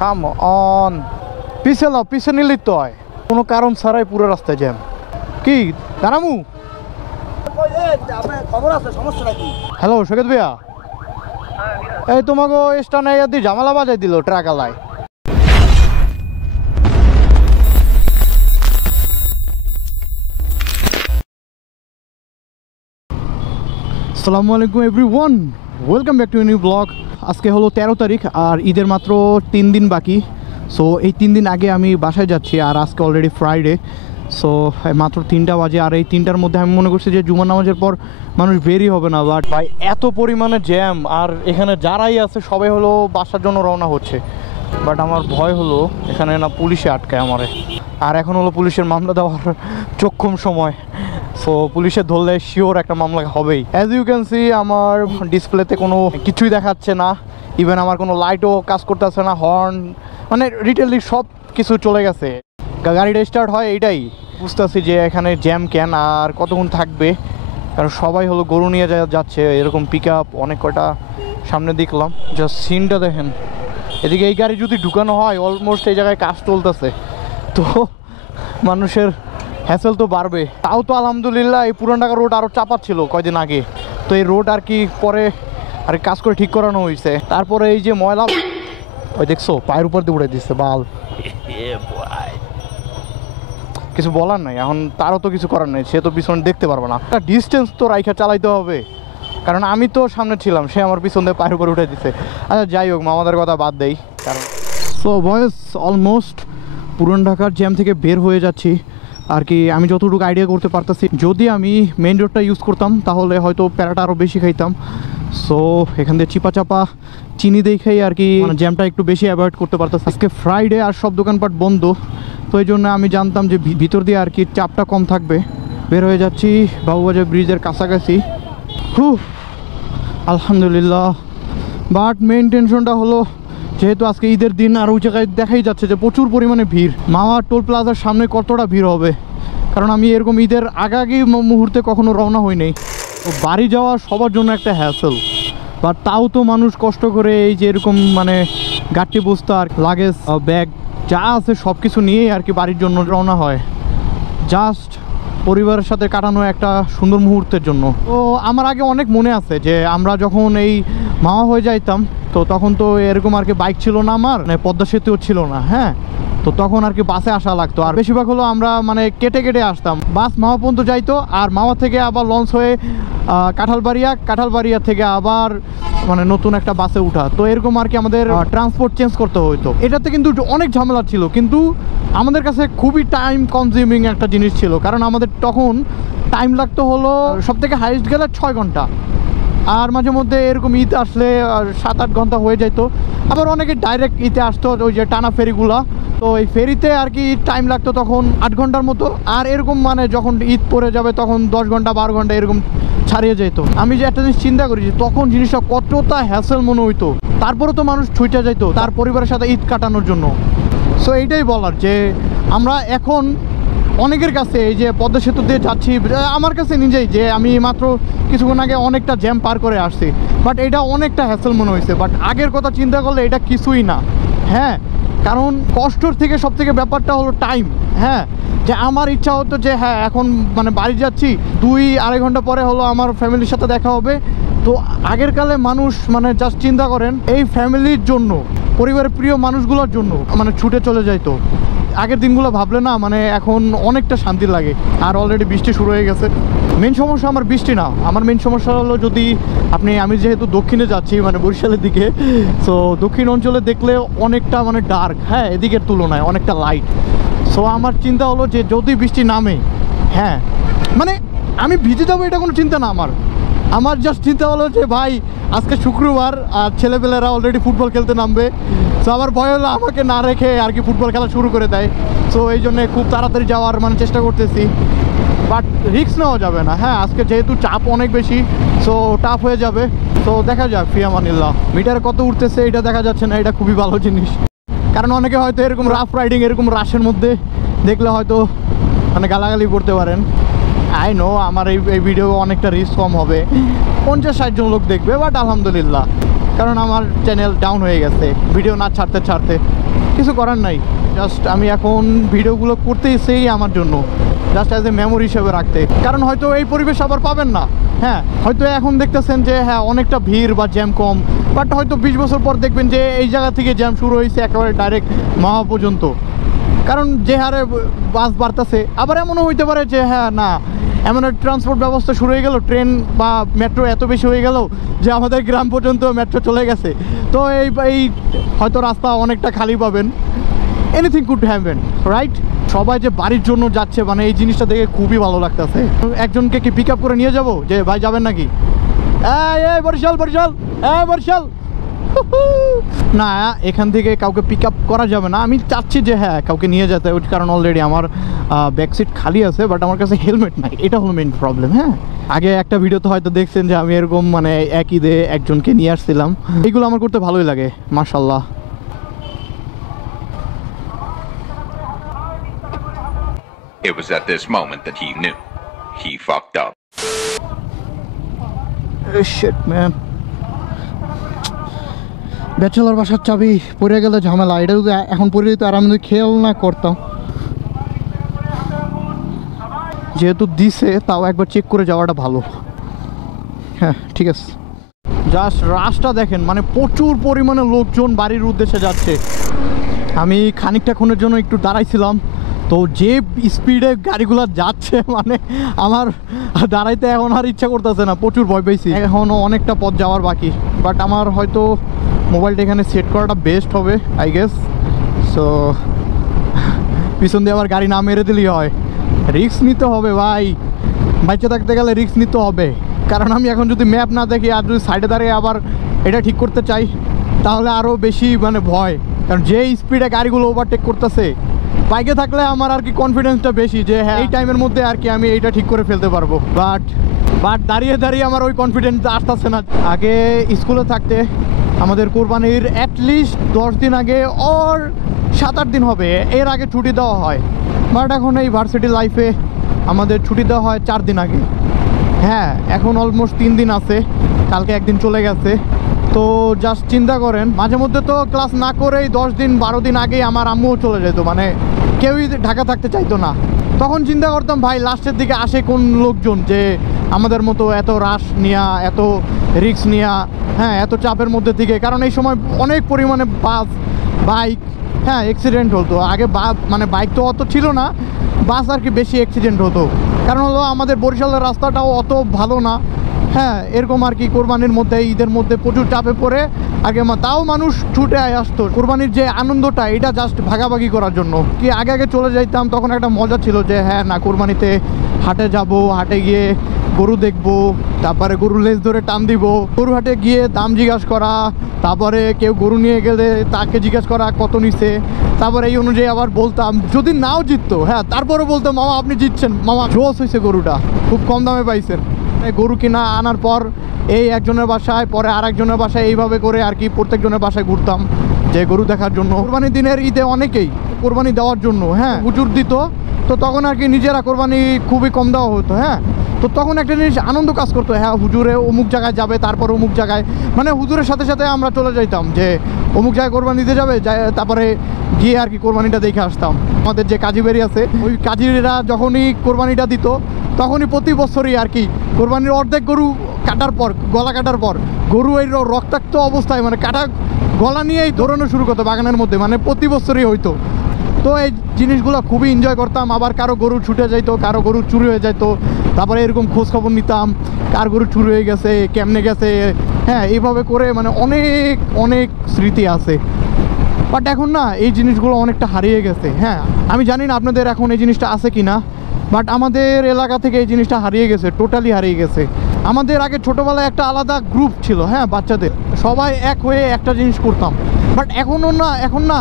Come on, পিছে লাও, পিছে নিলেই তো হয়, কোনো কারণ ছাড়াই পুরো রাস্তায় জ্যাম। কি দাঁড়ামু? হ্যালো সৈকত ভাইয়া, এই তোমাকে স্টানে দি ঝামেলা বাজাই দিল ট্রাক আলায়। আসসালামু আলাইকুম everyone, welcome back to new blog. আজকে হলো 13 তারিখ আর ঈদের মাত্র 3 দিন বাকি। সো এই 3 দিন আগে আমি বাসায় যাচ্ছি আর আজকে অলরেডি ফ্রাইডে। সো মাত্র 3টা বাজে আর এই 3টার মধ্যে আমি মনে করছি যে জুমার নামাজের পর মানুষ বেরই হবে না, বাট ভাই এত পরিমাণে জ্যাম আর এখানে যারাই আছে সবাই হলো বাসার জন্য রওনা হচ্ছে। বাট আমার ভয় হলো এখানে না পুলিশে আটকায় আমারে, আর এখন হলো পুলিশের মামলা দেওয়ার চক্ষম সময়। সো পুলিশে ধরলে শিওর একটা মামলা হবেই। অ্যাজ ইউ ক্যান সি আমার ডিসপ্লেতে কোনো কিছুই দেখাচ্ছে না, ইভেন আমার কোনো লাইটও কাজ করতেছে না, হর্ন মানে রিটেলি সব কিছু চলে গেছে। গাড়িটা স্টার্ট হয় এইটাই বুঝতেছি যে এখানে জ্যাম কেন আর কতক্ষণ থাকবে, কারণ সবাই হলো গরু নিয়ে যাচ্ছে, এরকম পিক আপ অনেক কটা সামনে দেখলাম। জাস্ট সিনটা দেখেন, এদিকে এই গাড়ি যদি ঢুকানো হয় অলমোস্ট এই জায়গায় কাজ চলতেছে, তো মানুষের হ্যাসেল তো বাড়বে। তাও তো আলহামদুলিল্লাহ এই পুরান ঢাকা রোড আরও চাপাচ্ছিল কয়দিন আগে, তো এই রোড আর কি পরে আর কাজ করে ঠিক করানো হয়েছে। তারপরে এই যে ময়লা ওই দেখছো পায়ের উপর দিয়ে উড়ে দিচ্ছে বাল, কিছু বলার নাই এখন, তারও তো কিছু করার নেই, সে তো পিছনে দেখতে পারবে না। একটা ডিস্টেন্স তো রাইখা চালাইতে হবে, কারণ আমি তো সামনে ছিলাম, সে আমার পিছন দিয়ে পায়ের উপর উঠে দিচ্ছে। আচ্ছা যাই হোক, মামাদের কথা বাদ দেই। কারণ সো বয়স অলমোস্ট পুরান ঢাকার জ্যাম থেকে বের হয়ে যাচ্ছি আর কি। আমি যতটুকু আইডিয়া করতে পারতেছি, যদি আমি মেইন রোডটা ইউজ করতাম তাহলে হয়তো প্যারাটা আরও বেশি খাইতাম। সো এখান থেকে চিপা চাপা চিনি দেখেই আর কি জ্যামটা একটু বেশি অ্যাভয়েড করতে পারতেছি। আজকে ফ্রাইডে আর সব দোকানপাট বন্ধ, তো এই জন্য আমি জানতাম যে ভিতর দিয়ে আর কি চাপটা কম থাকবে। বের হয়ে যাচ্ছি বাবুবাজার ব্রিজের কাছাকাছি। আলহামদুলিল্লাহ। বাট মেইন টেনশনটা হলো যেহেতু আজকে ঈদের দিন আর ওই জায়গায় দেখাই যাচ্ছে যে প্রচুর পরিমাণে ভিড়। মাওয়া টোল প্লাজার সামনে কতটা ভিড় হবে, কারণ আমি এরকম ঈদের আগে মুহূর্তে কখনো রওনা হই নাই। তো বাড়ি যাওয়া সবার জন্য একটা হ্যাসেল, বাট তাও তো মানুষ কষ্ট করে এই যে এরকম মানে গাড়ি বস্তা আর লাগেজ ব্যাগ যা আছে সব কিছু নিয়েই আর কি বাড়ির জন্য রওনা হয়, জাস্ট পরিবারের সাথে কাটানো একটা সুন্দর মুহূর্তের জন্য। তো আমার আগে অনেক মনে আছে যে আমরা যখন এই মাওয়া হয়ে যাইতাম, তো তখন তো এরকম আর কি বাইক ছিল না, আমার মানে পদ্মা সেতুও ছিল না। হ্যাঁ, তো তখন আর কি বাসে আসা লাগতো, আর বেশিরভাগ হলো আমরা মানে কেটে কেটে আসতাম। বাস মাওয়া পর্যন্ত যাইতো, আর মাওয়া থেকে আবার লঞ্চ হয়ে কাঁঠালবাড়িয়া থেকে আবার মানে নতুন একটা বাসে উঠা। তো এরকম আর কি আমাদের ট্রান্সপোর্ট চেঞ্জ করতে হইতো। এটাতে কিন্তু অনেক ঝামেলা ছিল, কিন্তু আমাদের কাছে খুবই টাইম কনজিউমিং একটা জিনিস ছিল, কারণ আমাদের তখন টাইম লাগতো হলো সব থেকে হাইয়েস্ট গেলে 6 ঘন্টা, আর মাঝে মধ্যে এরকম ঈদ আসলে 7-8 ঘন্টা হয়ে যেত। আবার অনেকে ডাইরেক্ট ঈদে আসতো, ওই যে টানা ফেরিগুলা, তো এই ফেরিতে আর কি টাইম লাগতো তখন 8 ঘন্টার মতো। আর এরকম মানে যখন ঈদ পড়ে যাবে তখন 10 ঘন্টা 12 ঘন্টা এরকম ছাড়িয়ে যেত। আমি যে একটা জিনিস চিন্তা করি, তখন জিনিসটা কতটা হ্যাসেল মনে হইতো, তারপরে তো মানুষ ছুটে যেত তার পরিবারের সাথে ঈদ কাটানোর জন্য। সো এইটাই বলার যে আমরা এখন অনেকের কাছে এই যে পদ্মা সেতু দিয়ে যাচ্ছি, আমার কাছে নিজেই যে আমি মাত্র কিছুক্ষণ আগে অনেকটা জ্যাম পার করে আসছি, বাট এটা অনেকটা হ্যাসেল মনে হয়েছে। বাট আগের কথা চিন্তা করলে এটা কিছুই না। হ্যাঁ, কারণ কষ্টর থেকে সব থেকে ব্যাপারটা হলো টাইম। হ্যাঁ, যে আমার ইচ্ছা হতো যে হ্যাঁ এখন মানে বাড়ি যাচ্ছি, 2-2.5 ঘন্টা পরে হলো আমার ফ্যামিলির সাথে দেখা হবে। তো আগের কালে মানুষ মানে জাস্ট চিন্তা করেন এই ফ্যামিলির জন্য, পরিবারের প্রিয় মানুষগুলোর জন্য মানে ছুটে চলে যাইতো। আগের দিনগুলো ভাবলে না মানে এখন অনেকটা শান্তি লাগে। আর অলরেডি বৃষ্টি শুরু হয়ে গেছে। মেন সমস্যা আমার বৃষ্টি না, আমার মেন সমস্যা হলো যদি আমি যেহেতু দক্ষিণে যাচ্ছি মানে বরিশালের দিকে, সো দক্ষিণ অঞ্চলে দেখলে অনেকটা মানে ডার্ক, হ্যাঁ এদিকের তুলনায় অনেকটা লাইট। সো আমার চিন্তা হলো যে যদি বৃষ্টি নামে, হ্যাঁ মানে আমি ভিজে যাবো এটা কোনো চিন্তা না আমার জাস্ট চিন্তা হলো যে ভাই আজকে শুক্রবার আর ছেলেপেলেরা অলরেডি ফুটবল খেলতে নামবে। সো আমার ভয় হলো আমাকে না রেখে আর কি ফুটবল খেলা শুরু করে দেয়। সো এই জন্যে খুব তাড়াতাড়ি যাওয়ার মানে চেষ্টা করতেছি, বাট রিস্ক নেওয়া যাবে না। হ্যাঁ, আজকে যেহেতু চাপ অনেক বেশি, সো টাফ হয়ে যাবে। তো দেখা যাক, ফিয়ামানিল্লাহ। মিটার কত উঠতেছে এটা দেখা যাচ্ছে না, এটা খুবই ভালো জিনিস, কারণ অনেকে হয়তো এরকম রাফ রাইডিং এরকম রাশের মধ্যে দেখলে হয়তো মানে গালাগালি করতে পারেন। আই নো আমার এই ভিডিও অনেকটা রিস্ক কম হবে, 50-60 জন লোক দেখবে, বাট আলহামদুলিল্লাহ, কারণ আমার চ্যানেল ডাউন হয়ে গেছে ভিডিও না ছাড়তে ছাড়তে। কিছু করার নাই, জাস্ট আমি এখন ভিডিওগুলো করতেই আমার জন্য জাস্ট অ্যাজ এ মেমোরি হিসেবে রাখতে। কারণ হয়তো এই পরিবেশ আবার পাবেন না। হ্যাঁ, হয়তো এখন দেখতেছেন যে হ্যাঁ অনেকটা ভিড় বা জ্যাম কম, বাট হয়তো 20 বছর পর দেখবেন যে এই জায়গা থেকে জ্যাম শুরু হয়েছে একেবারে ডাইরেক্ট মাওয়া পর্যন্ত। কারণ যে হারে বাস বাড়তেছে, আবার এমনও হইতে পারে যে হ্যাঁ না, এমন একটা ট্রান্সপোর্ট ব্যবস্থা শুরু হয়ে গেল, ট্রেন বা মেট্রো এত বেশি হয়ে গেল যে আমাদের গ্রাম পর্যন্ত মেট্রো চলে গেছে। তো এই হয়তো রাস্তা অনেকটা খালি পাবেন। Anything could happen, right? সবাই যে বাড়ির জন্য যাচ্ছে, মানে এই জিনিসটা দেখে খুবই ভালো লাগতেছে। একজনকে কি পিক আপ করে নিয়ে যাব যে ভাই যাবেন নাকি? এই বরিশাল বরিশাল, বরিশাল। না, এখান থেকে কাউকে পিক আপ করা যাবে না। আমি চাচ্ছি যে হ্যাঁ কাউকে নিয়ে যেতে, কারণ অলরেডি আমার ব্যাক সিট খালি আছে, বাট আমার কাছে হেলমেট নাই, এটা হলো মেইন প্রবলেম। হ্যাঁ, আগে একটা ভিডিওতে হয়তো দেখছেন যে আমি এরকম মানে এক ঈদে একজনকে নিয়ে আসছিলাম। এইগুলো আমার করতে ভালোই লাগে, মাশাআল্লাহ। It was at this moment that he knew he fucked up. Shit, man. Bachelor বাসার চাবি পড়ে গেলে ঝামেলা। এটা যদি এখন পড়ে দিত আর আমি যদি খেয়াল না করতাম, যেহেতু দিছে তাও একবার চেক করে যাওয়াটা ভালো। হ্যাঁ ঠিক আছে। জাস্ট রাস্তা দেখেন, মানে প্রচুর পরিমাণে লোকজন বাড়ির উদ্দেশ্যে যাচ্ছে। আমি খানিকটাক্ষণের জন্য একটু দাঁড়াইছিলাম, তো যে স্পিডে গাড়িগুলো যাচ্ছে মানে আমার দাঁড়াইতে এখন আর ইচ্ছা করতেছে না, প্রচুর ভয় পেয়েছি। এখনও অনেকটা পথ যাওয়ার বাকি, বাট আমার হয়তো মোবাইলটা এখানে সেট করাটা বেস্ট হবে আই গেস। সো পিছন দিয়ে আবার গাড়ি না মেরে দিলেই হয়। রিস্ক নিতে হবে ভাই, বাইচে থাকতে গেলে রিস্ক নিতে হবে। কারণ আমি এখন যদি ম্যাপ না দেখি আর যদি সাইডে দাঁড়িয়ে আবার এটা ঠিক করতে চাই, তাহলে আরও বেশি মানে ভয়। কারণ যে স্পিডে গাড়িগুলো ওভারটেক করতেছে, বাইকে থাকলে আমার আর কি কনফিডেন্সটা বেশি যে হ্যাঁ এই টাইমের মধ্যে আর কি আমি এইটা ঠিক করে ফেলতে পারবো। বাট দাঁড়িয়ে দাঁড়িয়ে আমার ওই কনফিডেন্সটা আসতেছে না। আগে স্কুলে থাকতে আমাদের কোরবানির অ্যাটলিস্ট 10 দিন আগে ওর 7-8 দিন হবে, এর আগে ছুটি দেওয়া হয়। বাট এখন এই ভার্সিটি লাইফে আমাদের ছুটি দেওয়া হয় 4 দিন আগে। হ্যাঁ, এখন অলমোস্ট 3 দিন আছে, কালকে একদিন চলে গেছে। তো জাস্ট চিন্তা করেন, মাঝে মধ্যে তো ক্লাস না করেই 10 দিন 12 দিন আগেই আমার আম্মুও চলে যেত, মানে কেউই ঢাকা থাকতে চাইতো না। তখন চিন্তা করতাম ভাই লাস্টের দিকে আসে কোন লোকজন যে আমাদের মতো এত রাশ নিয়া, এত রিস্ক নিয়া, হ্যাঁ এত চাপের মধ্যে থেকে। কারণ এই সময় অনেক পরিমাণে বাস, বাইক, হ্যাঁ অ্যাক্সিডেন্ট হতো। আগে মানে বাইক তো অত ছিল না, বাস আর কি বেশি অ্যাক্সিডেন্ট হতো। কারণ হলো আমাদের বরিশালের রাস্তাটাও অত ভালো না। হ্যাঁ, এরকম আর কি কোরবানির মধ্যে, ঈদের মধ্যে প্রচুর চাপে পড়ে আগে তাও মানুষ ছুটে আসতো কোরবানির যে আনন্দটা, এটা জাস্ট ভাগাভাগি করার জন্য। কি আগে চলে যাইতাম, তখন একটা মজা ছিল যে হ্যাঁ না কোরবানিতে হাটে যাব, হাটে গিয়ে গরু দেখবো, তারপরে গরুর লেজ ধরে টান দিব, গরু হাটে গিয়ে দাম জিজ্ঞাসা করা, তারপরে কেউ গরু নিয়ে গেলে তাকে জিজ্ঞাসা করা কত নিছে, তারপরে এই অনুযায়ী আবার বলতাম। যদি নাও জিততো, হ্যাঁ তারপরে বলতাম মামা আপনি জিতছেন, মামা জোস হয়েছে, গরুটা খুব কম দামে পাইছেন। গরু কিনা আনার পর এই একজনের বাসায়, পরে আর একজনের বাসায়, এইভাবে করে আর কি প্রত্যেকজনের বাসায় ঘুরতাম যে গরু দেখার জন্য। কোরবানি দিনের ঈদে অনেকেই কোরবানি দেওয়ার জন্য হ্যাঁ হুজুর দিত, তো তখন আর কি নিজেরা কোরবানি খুবই কম দেওয়া হতো। হ্যাঁ, তো তখন একটা জিনিস আনন্দ কাজ করতো, হ্যাঁ হুজুরে অমুক জায়গায় যাবে, তারপর অমুক জায়গায়, মানে হুজুরের সাথে সাথে আমরা চলে যাইতাম যে অমুক জায়গায় কোরবানি দিতে যাবে, তারপরে গিয়ে আর কি কোরবানিটা দেখে আসতাম। আমাদের যে কাজী বেরি আছে, ওই কাজীরা যখনই কোরবানিটা দিত তখনই প্রতি বছরই আর কি কোরবানির অর্ধেক গরু কাটার পর, গলা কাটার পর গরু এই রক্তাক্ত অবস্থায় মানে কাটা গলা নিয়েই দৌড়ানো শুরু করতো বাগানের মধ্যে, মানে প্রতি বছরই হইতো। তো এই জিনিসগুলো খুবই এনজয় করতাম। আবার কারো গরু ছুটে যাইতো, কারো গরু চুরি হয়ে যাইতো, তারপরে এরকম খোঁজ খবর নিতাম কার গরু চুরি হয়ে গেছে, কেমনে গেছে। হ্যাঁ, এইভাবে করে মানে অনেক অনেক স্মৃতি আছে। বাট এখন না এই জিনিসগুলো অনেকটা হারিয়ে গেছে। হ্যাঁ, আমি জানি না আপনাদের এখন এই জিনিসটা আছে কি না, বাট আমাদের এলাকা থেকে এই জিনিসটা হারিয়ে গেছে, টোটালি হারিয়ে গেছে। আমাদের আগে ছোটোবেলায় একটা আলাদা গ্রুপ ছিল, হ্যাঁ বাচ্চাদের, সবাই এক হয়ে একটা জিনিস করতাম। বাট এখন না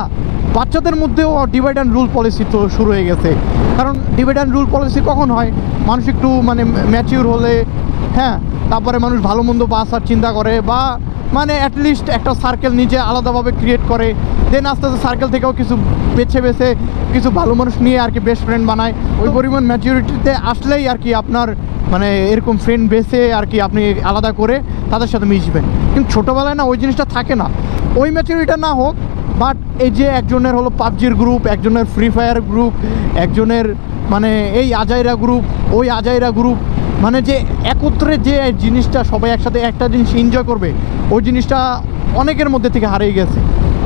বাচ্চাদের মধ্যেও ডিভাইড অ্যান্ড রুল পলিসি তো শুরু হয়ে গেছে। কারণ ডিভাইড অ্যান্ড রুল পলিসি কখন হয়, মানুষ একটু মানে ম্যাচিউর হলে, হ্যাঁ তারপরে মানুষ ভালো মন্দ বাঁচার চিন্তা করে, বা মানে অ্যাটলিস্ট একটা সার্কেল নিজে আলাদাভাবে ক্রিয়েট করে, দেন আস্তে আস্তে সার্কেল থেকেও কিছু বেছে কিছু ভালো মানুষ নিয়ে আর কি বেস্ট ফ্রেন্ড বানায়। ওই পরিমাণ ম্যাচিউরিটিতে আসলেই আর কি আপনার মানে এরকম ফ্রেন্ড বেসে আর কি আপনি আলাদা করে তাদের সাথে মিশবেন। কিন্তু ছোটোবেলায় না ওই জিনিসটা থাকে না। ওই ম্যাচিউরিটা না হোক, বাট এই যে একজনের হলো পাবজির গ্রুপ, একজনের ফ্রি ফায়ার গ্রুপ, একজনের মানে এই আজাইরা গ্রুপ, ওই আজাইরা গ্রুপ, মানে যে একত্রে যে জিনিসটা সবাই একসাথে একটা জিনিস এনজয় করবে, ওই জিনিসটা অনেকের মধ্যে থেকে হারিয়ে গেছে।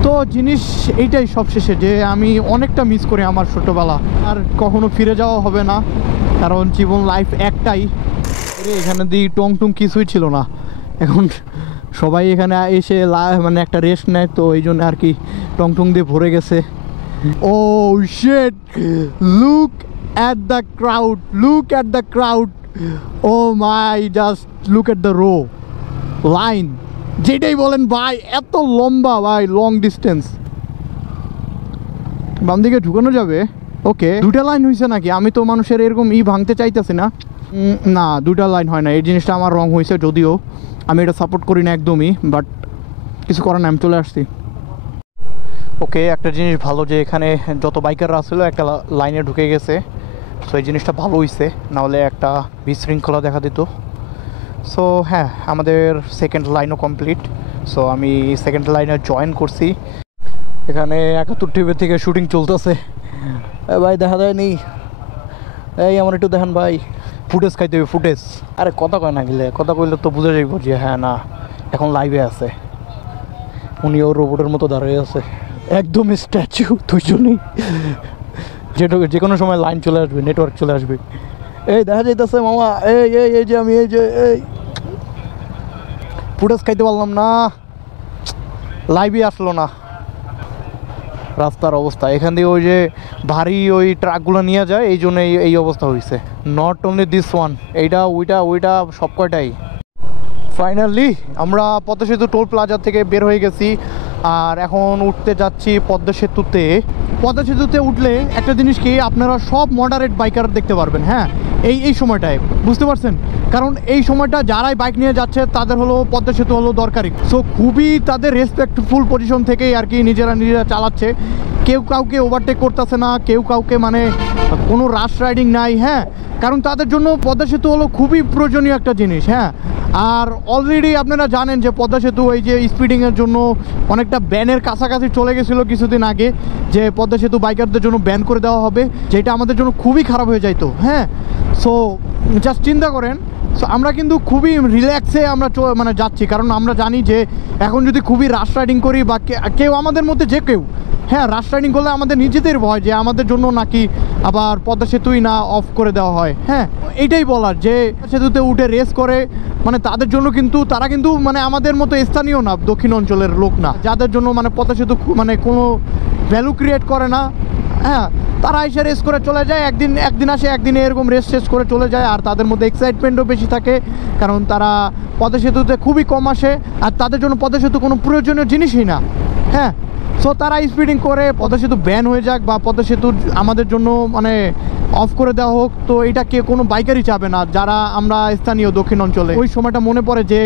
তো জিনিস এইটাই সবশেষে যে আমি অনেকটা মিস করি আমার ছোটোবেলা। আর কখনো ফিরে যাওয়া হবে না, কারণ জীবন লাইফ একটাই। এখানে দিয়ে টং টং কিছুই ছিল না, এখন সবাই এখানে এসে মানে একটা রেস্ট নেয়, তো এই জন্য আর কি টং টং দিয়ে ভরে গেছে। Oh shit, look at the crowd, look at the crowd, oh my, just look at the row line, যেটাই বলেন ভাই, এত লম্বা ভাই, লং ডিস্টেন্স। বাম দিকে ঢুকানো যাবে? ওকে, দুটা লাইন হয়েছে নাকি? আমি তো মানুষের এরকম ভাঙতে চাইতেছি না। না, দুটা লাইন হয় না, এই জিনিসটা আমার রং হয়েছে, যদিও আমি এটা সাপোর্ট করি না একদমই, বাট কিছু করার না, আমি চলে আসছি। ওকে, একটা জিনিস ভালো যে এখানে যত বাইকাররা আসলে একটা লাইনে ঢুকে গেছে, সো এই জিনিসটা ভালো হয়েছে, নাহলে একটা বিশৃঙ্খলা দেখা দিত। সো হ্যাঁ, আমাদের সেকেন্ড লাইনও কমপ্লিট। সো আমি সেকেন্ড লাইনে জয়েন করছি। এখানে 71 টিভি থেকে শুটিং চলতেছে। ভাই দেখা যায় নি, এই আমার একটু দেখেন ভাই, ফুটেজ খাইতে হবে, ফুটেজ। আরে কথা কয় না গেলে, কথা কইলে তো বুঝে যাইব যে হ্যাঁ না এখন লাইভে আছে। উনিও রোবটের মতো দাঁড়িয়ে আছে, একদম স্ট্যাচু দুইজনই। যে কোনো সময় লাইন চলে আসবে, নেটওয়ার্ক চলে আসবে। এই দেখা যাইতেছে মামা, এই এই এই যে আমি এই যে এই ফুটেজ খাইতে পারলাম না, লাইভে আসলো না। রাস্তার অবস্থা এখান দিয়ে ওই যে ভারী ওই ট্রাকগুলো নিয়ে যায়, এই জন্য এই অবস্থা হয়েছে। নট অনলি দিস ওয়ান, এইটা ওইটা সব কয়টাই। ফাইনালি আমরা পদ্মা সেতু টোল প্লাজা থেকে বের হয়ে গেছি, আর এখন উঠতে যাচ্ছি পদ্মা সেতুতে। পদ্মা সেতুতে উঠলে একটা জিনিস কি, আপনারা সব মডারেট বাইকার দেখতে পারবেন। হ্যাঁ, এই সময়টায় বুঝতে পারছেন, কারণ এই সময়টা যারাই বাইক নিয়ে যাচ্ছে তাদের হলো পদ্মা সেতু হলো দরকারি। সো খুবই তাদের রেসপেক্টফুল পজিশন থেকেই আর কি নিজেরা চালাচ্ছে। কেউ কাউকে ওভারটেক করতেছে না, কেউ কাউকে মানে কোনো রাশ রাইডিং নাই। হ্যাঁ, কারণ তাদের জন্য পদ্মা সেতু হলো খুবই প্রয়োজনীয় একটা জিনিস। হ্যাঁ, আর অলরেডি আপনারা জানেন যে পদ্মা সেতু এই যে স্পিডিংয়ের জন্য অনেকটা ব্যানের কাছাকাছি চলে গেছিলো কিছুদিন আগে, যে পদ্মা সেতু বাইকারদের জন্য ব্যান করে দেওয়া হবে, যেটা আমাদের জন্য খুবই খারাপ হয়ে যাইতো। হ্যাঁ, সো জাস্ট চিন্তা করেন। সো আমরা কিন্তু খুবই রিল্যাক্সে আমরা মানে যাচ্ছি, কারণ আমরা জানি যে এখন যদি খুবই রাশ রাইডিং করি বা কেউ আমাদের মধ্যে যে কেউ, হ্যাঁ, রাশ রাইডিং করলে আমাদের নিজেদের ভয় যে আমাদের জন্য নাকি আবার পদ্মা সেতুই না অফ করে দেওয়া হয়। হ্যাঁ, এইটাই বলার যে সেতুতে উঠে রেস করে মানে তাদের জন্য কিন্তু তারা কিন্তু মানে আমাদের মতো স্থানীয় না, দক্ষিণ অঞ্চলের লোক না, যাদের জন্য মানে পদ্মা সেতু মানে কোনো ভ্যালু ক্রিয়েট করে না। হ্যাঁ, তারা এসে রেস করে চলে যায়, একদিন আসে, একদিনে এরকম রেস করে চলে যায়, আর তাদের মধ্যে এক্সাইটমেন্টও বেশি থাকে, কারণ তারা পদ্মা সেতুতে খুবই কম আসে, আর তাদের জন্য পদ্মা সেতু কোনো প্রয়োজনীয় জিনিসই না। হ্যাঁ, সো তারা স্পিডিং করে পদ্মা সেতু ব্যান হয়ে যাক বা পদ্মা সেতু আমাদের জন্য মানে অফ করে দেওয়া হোক, তো এটা কে কোনো বাইকারই চাবে না যারা আমরা স্থানীয় দক্ষিণ অঞ্চলে। ওই সময়টা মনে পড়ে যে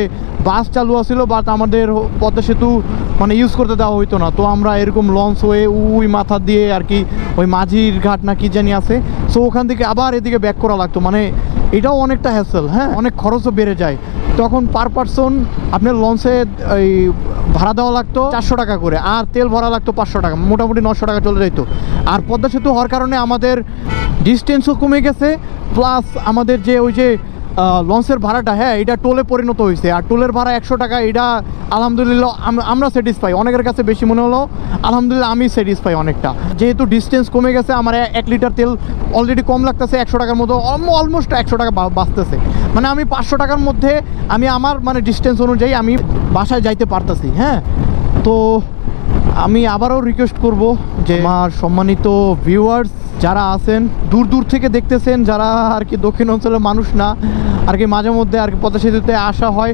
বাস চালু আছিল, বাট আমাদের পদ্মা সেতু মানে ইউজ করতে দেওয়া হইতো না, তো আমরা এরকম লঞ্চ হয়ে ওই মাথা দিয়ে আর কি ওই মাঝির ঘাট না কি জানি আছে, সো ওখান থেকে আবার এদিকে ব্যাক করা লাগতো, মানে এটাও অনেকটা হ্যাসেল। হ্যাঁ, অনেক খরচও বেড়ে যায় তখন। পার পারসন আপনার লঞ্চে এই ভাড়া দেওয়া লাগতো 400 টাকা করে, আর তেল ভরা লাগতো 500 টাকা, মোটামুটি 900 টাকা চলে যেত। আর পদ্মা সেতু হওয়ার কারণে আমাদের ডিস্টেন্সও কমে গেছে, প্লাস আমাদের যে ওই যে লঞ্চের ভাড়াটা, হ্যাঁ, এটা টোলে পরিণত হয়েছে, আর টোলের ভাড়া 100 টাকা। এটা আলহামদুলিল্লাহ আমরা স্যাটিসফাই, অনেকের কাছে বেশি মনে হলো, আলহামদুলিল্লাহ আমি স্যাটিসফাই অনেকটা, যেহেতু ডিস্টেন্স কমে গেছে। আমার 1 লিটার তেল অলরেডি কম লাগতেছে, 100 টাকার মতো, অলমোস্ট 100 টাকা বাঁচতেছে, মানে আমি 500 টাকার মধ্যে আমি আমার মানে ডিস্টেন্স অনুযায়ী আমি বাসায় যাইতে পারতেছি। হ্যাঁ, তো আমি আবারও রিকোয়েস্ট করব যে আমার সম্মানিত ভিউয়ার্স যারা আছেন, দূর থেকে দেখতেছেন, যারা আর কি দক্ষিণ অঞ্চলের মানুষ না, আর কি মাঝে মধ্যে আর কি পদ্মা সেতুতে আসা হয়,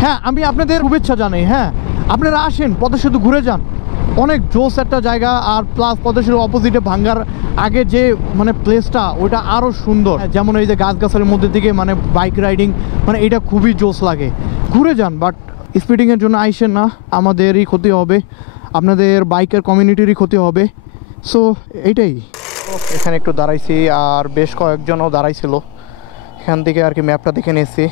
হ্যাঁ, আমি আপনাদের শুভেচ্ছা জানাই। হ্যাঁ, আপনারা আসেন, পদ্মা সেতু ঘুরে যান, অনেক জোস একটা জায়গা। আর প্লাস পদ্মা সেতুর অপোজিটে ভাঙ্গার আগে যে মানে প্লেসটা, ওইটা আরও সুন্দর, যেমন এই যে গাছগাছালির মধ্যে দিকে মানে বাইক রাইডিং, মানে এটা খুবই জোস লাগে, ঘুরে যান। বাট স্পিডিংয়ের জন্য আইসেন না, আমাদেরই ক্ষতি হবে, আপনাদের বাইকের কমিউনিটিরই ক্ষতি হবে। সো এইটাই। এখানে একটু দাঁড়াইছি, আর বেশ কয়েকজনও দাঁড়াইছিল, এখান থেকে আর কি ম্যাপটা দেখে নিয়েছি,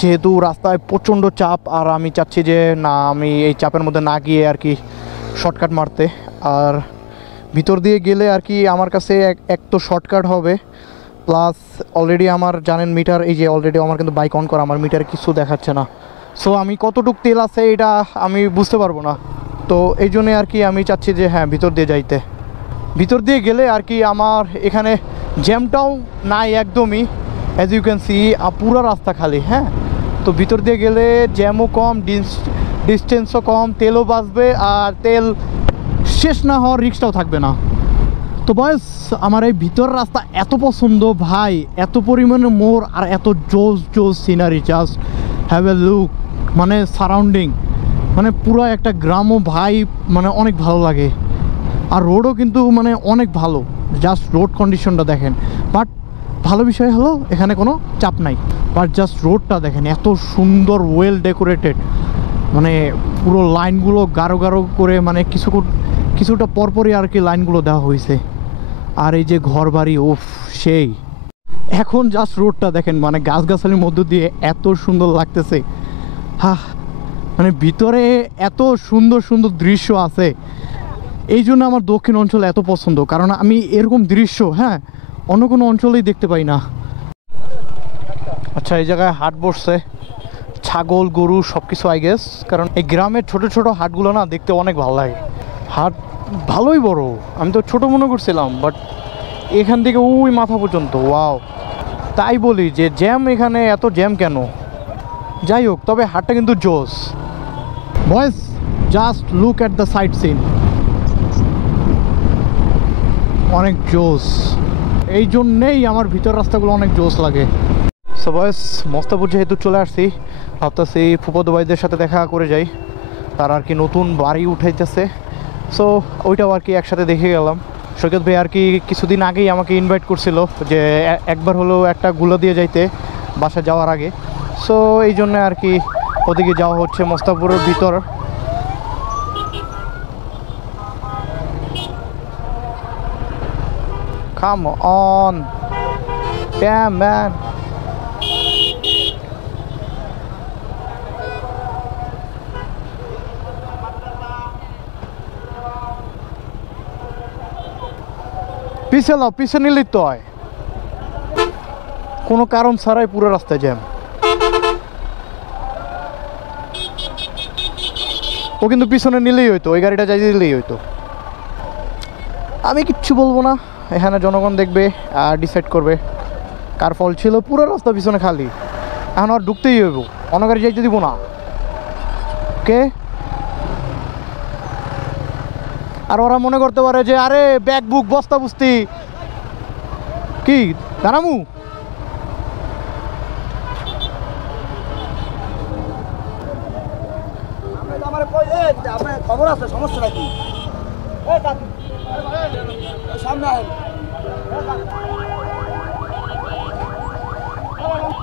যেহেতু রাস্তায় প্রচণ্ড চাপ, আর আমি চাচ্ছি যে না, আমি এই চাপের মধ্যে না গিয়ে আর কি শর্টকাট মারতে। আর ভিতর দিয়ে গেলে আর কি আমার কাছে এক তো শর্টকাট হবে, প্লাস অলরেডি আমার জানেন মিটার, এই যে অলরেডি আমার কিন্তু বাইক অন করা, আমার মিটারে কিছু দেখাচ্ছে না। সো আমি কতটুক তেল আছে এটা আমি বুঝতে পারবো না। তো এই জন্যে আর কি আমি চাচ্ছি যে হ্যাঁ ভিতর দিয়ে যাইতে। ভিতর দিয়ে গেলে আর কি আমার এখানে জ্যামটাও নাই একদমই, অ্যাজ ইউ ক্যান সি পুরো রাস্তা খালি। হ্যাঁ, তো ভিতর দিয়ে গেলে জ্যামও কম, ডিস্টেন্সও কম, তেলও বাঁচবে, আর তেল শেষ না হওয়ার রিস্কটাও থাকবে না। তো বয়স আমার এই ভিতর রাস্তা এত পছন্দ ভাই, এত পরিমাণে মোড় আর এত জোস জোস scenery, just have a look, মানে সারাউন্ডিং, মানে পুরো একটা গ্রামও ভাই, মানে অনেক ভালো লাগে। আর রোডও কিন্তু মানে অনেক ভালো, জাস্ট রোড কন্ডিশনটা দেখেন। বাট ভালো বিষয় হলো এখানে কোনো চাপ নাই, বাট জাস্ট রোডটা দেখেন এত সুন্দর, ওয়েল ডেকোরেটেড, মানে পুরো লাইনগুলো গাঢ় গাঢ় করে, মানে কিছুটা পরপরই আর কি লাইনগুলো দেওয়া হয়েছে। আর এই যে ঘর বাড়ি, ওফ সেই। এখন জাস্ট রোডটা দেখেন, মানে গাছগাছালির মধ্য দিয়ে এত সুন্দর লাগতেছে। মানে ভিতরে এত সুন্দর সুন্দর দৃশ্য আছে, এই জন্য আমার দক্ষিণ অঞ্চল এত পছন্দ, কারণ আমি এরকম দৃশ্য হ্যাঁ অন্য কোনো অঞ্চলেই দেখতে পাই না। আচ্ছা, এই জায়গায় হাট বসছে, ছাগল গরু সব কিছু আই গেস, কারণ এই গ্রামের ছোট ছোট হাটগুলো না দেখতে অনেক ভালো লাগে। হাট ভালোই বড়, আমি তো ছোট মনে করছিলাম, বাট এখান থেকে ওই মাথা পর্যন্ত, ওয়াও। তাই বলি যে জ্যাম, এখানে এত জ্যাম কেন? যাই হোক, তবে হাটটা কিন্তু জোস। Boys just look at the sight scene, অনেক জোস। এই জন্যেই আমার ভিতর রাস্তাগুলো অনেক জোস লাগে। সো বয়েস, মস্তাপুর যেহেতু চলে আসছি, ভাবতেছি ফুফাতো ভাইদের সাথে দেখা করে যাই। তার আর কি নতুন বাড়ি উঠাইতেছে, সো ওইটাও আর কি একসাথে দেখে গেলাম। সৈকত ভাই আর কি কিছুদিন আগেই আমাকে ইনভাইট করছিল যে একবার হলেও একটা গুলো দিয়ে যাইতে বাসা যাওয়ার আগে। সো এই জন্য আর কি ওদিকে যাওয়া হচ্ছে, মস্তাপুরের ভিতর। Come on, damn man. পিছে লাও, পিছে নিলেই তো হয়, কোনো কারণ ছাড়াই পুরো রাস্তায় জ্যাম। ও কিন্তু পিছনে নিলেই হইতো, ওই গাড়িটা যাই দিলেই হইতো। আমি কিচ্ছু বলবো না, এখানে জনগণ দেখবে আর ডিসাইড করবে কার ফল ছিল। পুরো রাস্তা পিছনে খালি, এখন আর ঢুকতেই হইব, অন্য গাড়ি যাইতে দিব না। ওকে, আর ওরা মনে করতে পারে যে আরে ব্যাগ বুক বস্তা বুস্তি কি দাঁড়ামু। খবর আছে, সমস্যা নাকি?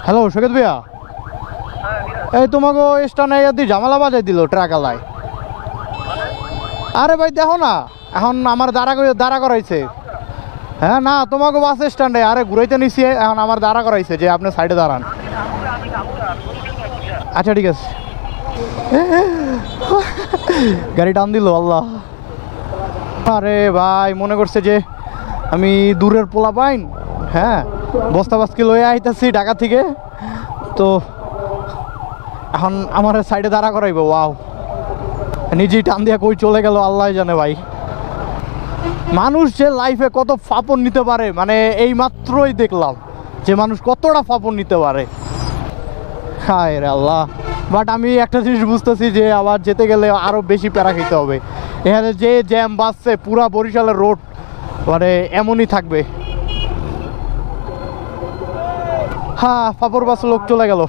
হ্যালো সৈকত ভাইয়া, এই তোমাকে স্টানে ঝামেলা বাজাই দিল ট্রাক আলায়। আরে ভাই দেখো না, এখন আমার দাঁড়া করাইছে। হ্যাঁ না, তোমাকে বাস স্ট্যান্ডে আরে ঘুরাইতে নিছি, এখন আমার দাঁড়া করাইছে যে আপনি সাইডে দাঁড়ান। আচ্ছা ঠিক আছে, গাড়ি টান দিল আল্লাহ। আরে ভাই মনে করছে যে আমি দূরের পোলা পাইন, হ্যাঁ বস্তা বাস্কি লয়ে আইতেছি ঢাকা থেকে, তো এখন আমার সাইডে দাঁড়া করাইব। ওয়াও, নিজেই টান দিয়া কই চলে গেল আল্লাহ জানে ভাই। মানুষ যে লাইফে কত ফাপন নিতে পারে, মানে এই মাত্রই দেখলাম যে মানুষ কতটা ফাপন নিতে পারে। হায় রে আল্লাহ। বাট আমি একটা জিনিস বুঝতেছি যে আবার যেতে গেলে আরও বেশি প্যারা খেতে হবে। এখানে যে জ্যাম বাসছে, পুরা বরিশালের রোড মানে এমনই থাকবে। হ্যাঁ, ফাপর বাস লোক চলে গেল।